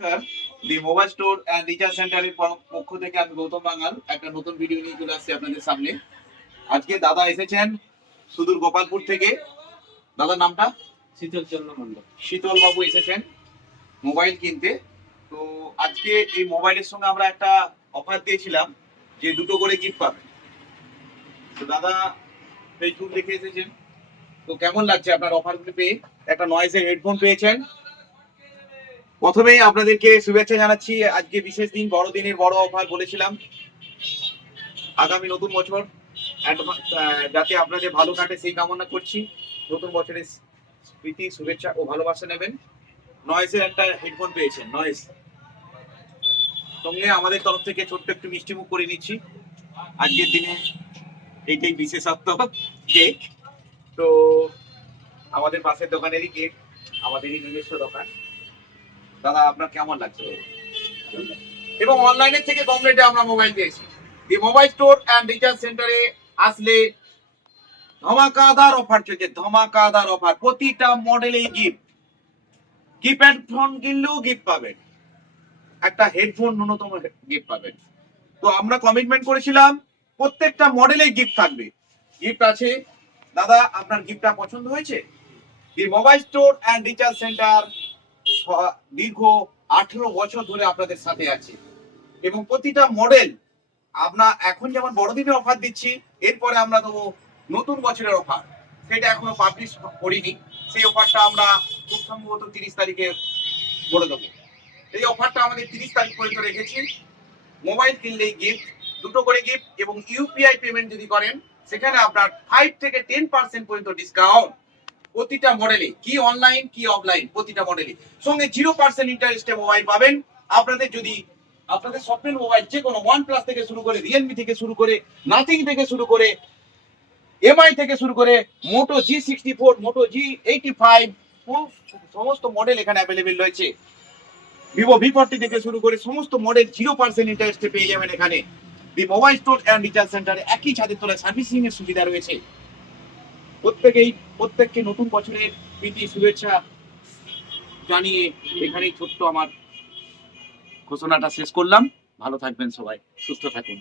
নমস্কার, দি mobile store and recharge সেন্টারের পক্ষ থেকে আমি গৌতম বাঙাল একটা নতুন ভিডিও নিয়ে চলে আসছি আপনাদের সামনে। আজকে দাদা এসেছেন সুদূর গোপালপুর থেকে। দাদার নামটা? শীতল চন্দ্র মন্ডল। শীতল বাবু এসেছেন মোবাইল কিনতে। তো আজকে এই মোবাইলের সঙ্গে আমরা একটা অফার দিয়েছিলাম যে দুটো করে গিফট পাবেন। তো দাদা ফেসবুক দেখে এসেছেন, তো কেমন লাগছে আপনার অফারগুলো পেয়ে? একটা নয়েজের হেডফোন পেয়েছেন। প্রথমেই আপনাদেরকে শুভেচ্ছা জানাচ্ছি, আজকে বিশেষ দিন, বড়দিনের বড় অফার বলেছিলাম। আগামী নতুন বছর যাতে আপনাদের ভালো কাটে সেই কামনা করছি। নতুন বছরের প্রীতি, শুভেচ্ছা ও ভালোবাসা নেবেন। নয়েজের একটা হেডফোন পেয়েছেন, নয়েজ সঙ্গে আমাদের তরফ থেকে ছোট্ট একটু মিষ্টিমুখ করে নিচ্ছি। আজকের দিনে এইটাই বিশেষত্ব, কেক। তো আমাদের পাশের দোকানেরই কেক, আমাদেরই নিজস্ব দোকান। দাদা আপনার কেমন লাগছে? এবং অনলাইনের থেকে কম রেটে আমরা মোবাইল পেয়েছি। দি মোবাইল স্টোর অ্যান্ড রিচার্জ সেন্টারে আসলে ধমাকাদার অফার চলছে, ধমাকাদার অফার। প্রতিটা মডেলেই গিফট। কিপ্যাড ফোন কিনলেও গিফট পাবেন, একটা হেডফোন ন্যূনতম গিফট পাবেন। তো আমরা কমিটমেন্ট করেছিলাম প্রত্যেকটা মডেলে গিফট থাকবে। গিফট আছে। দাদা আপনার গিফটটা পছন্দ হয়েছে? The mobile store and recharge centre দীর্ঘ 18 বছর ধরে আপনাদের সাথে আছে এবং প্রতিটা মডেল আমরা এখন যেমন বড়দিনের অফার দিচ্ছি, এরপরে আমরা দেবো নতুন বছরের অফার। সেটা এখনো পাবলিশ করিনি, সেই অফারটা আমরা খুব সম্ভবত 30 তারিখে বলে দেবো। এই অফারটা আমাদের 30 তারিখ পর্যন্ত রেখেছি। মোবাইল কিনলেই গিফট, দুটো করে গিফট, এবং ইউপিআই পেমেন্ট যদি করেন সেখানে আপনার 5 থেকে 10% পর্যন্ত ডিসকাউন্ট। প্রতিটা মডেলে, কি অনলাইন কি অফলাইন, প্রতিটা মডেলে সঙ্গে 0% ইন্টারেস্টে মোবাইল পাবেন। আপনাদের যদি আপনাদের স্বপ্নের মোবাইল যে কোনো OnePlus থেকে শুরু করে, রিয়েলমি থেকে শুরু করে, নাথিং থেকে শুরু করে, এমআই থেকে শুরু করে, মোটো G64, মোটো G85 সমস্ত মডেল এখানে অ্যাভেলেবেল রয়েছে। ভিভো V40 থেকে শুরু করে সমস্ত মডেল 0% ইন্টারেস্টে পেয়ে যাবেন এখানে। দি মোবাইল স্টোর অ্যান্ড রিচার্জ সেন্টারে একই ছাদের তলায় সার্ভিসিং এর সুবিধা রয়েছে। প্রত্যেককে নতুন বছরের প্রীতি শুভেচ্ছা জানিয়ে এখানেই ছোট্ট আমার ঘোষণাটা শেষ করলাম। ভালো থাকবেন সবাই, সুস্থ থাকুন।